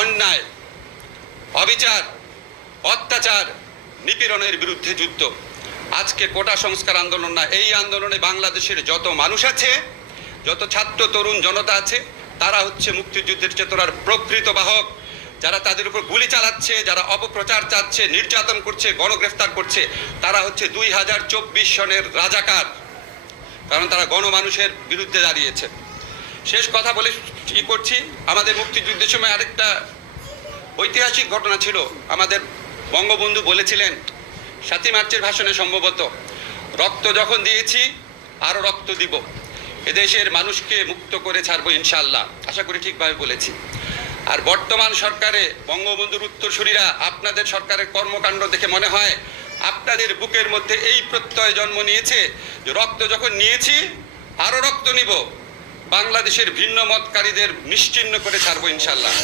অন্যায়, অবিচার, অত্যাচার, নিপীড়নের বিরুদ্ধে যুদ্ধ। আজকে কোটা সংস্কার আন্দোলন না, এই আন্দোলনে বাংলাদেশের যত মানুষ আছে, যত ছাত্র তরুণ জনতা আছে, তারা হচ্ছে মুক্তিযুদ্ধের চেতনার প্রকৃত বাহক। যারা তাদের উপর গুলি চালাচ্ছে, যারা অপপ্রচার চাচ্ছে, নির্যাতন করছে, গণগ্রেফতার করছে, তারা হচ্ছে 2024 সনের রাজাকার, কারণ তারা গণমানুষের বিরুদ্ধে দাঁড়িয়েছে। শেষ কথা বলে কি করছি, আমাদের মুক্তিযুদ্ধের সময় আরেকটা ঐতিহাসিক ঘটনা ছিল। আমাদের বঙ্গবন্ধু বলেছিলেন 7ই মার্চের ভাষণে সম্ভবত, রক্ত যখন দিয়েছি আরও রক্ত দিব, এদেশের মানুষকে মুক্ত করে ছাড়বো ইনশাআল্লাহ। আশা করি ঠিকভাবে বলেছি। আর বর্তমান সরকারে বঙ্গবন্ধুর উত্তরসূরিরা, আপনাদের সরকারের কর্মকাণ্ড দেখে মনে হয় আপনাদের বুকের মধ্যে এই প্রত্যয় জন্ম নিয়েছে যে রক্ত যখন নিয়েছি আরও রক্ত নিব, বাংলাদেশের ভিন্ন মতকারীদের নিশ্চিহ্ন করে ছাড়বো ইনশাআল্লাহ।